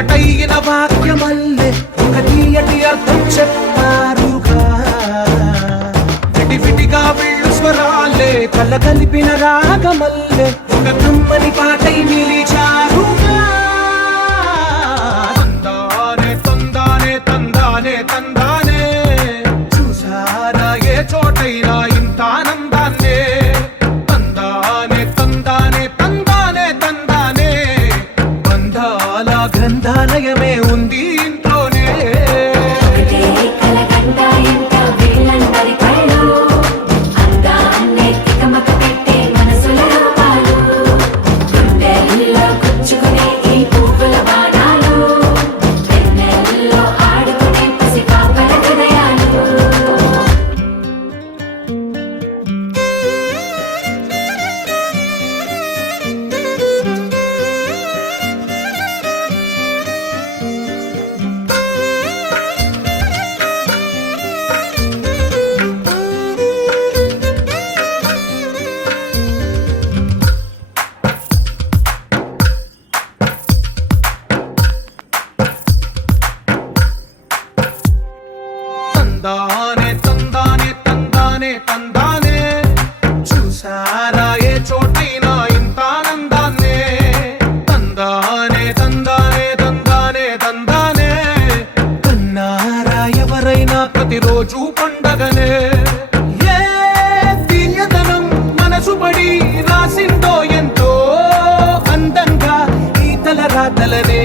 ఒకటైన వాక్యమల్లే ఒక తీయటి అర్థం చెప్పారుగా. విడివిడిగా వీళ్ళు స్వరాలే కళ్ళ కలిపిన రాగమల్లే ఒక కమ్మని పాటై నిలిచారుగా. తందానే తందానే తందానే తందానే చూసారా ఏ చోటైనా ఇంత ఆనందాన్నే. తందానే తందానే తందానే తందానే బంధాల గ్రంథాలయమే ఉంది ఇంట్లోనే. తందానే తందానే తందానే తందానే చూసారా ఏ చోటైనా ఇంత ఆనందాన్నే. తందానే తందానే తందానే తందానే కన్నారా ఎవరైనా ప్రతిరోజు పండగనే. ఏ తీయదనం మనసు పడి రాసిందో ఎంతో అందంగా ఈ తల రాతలనే.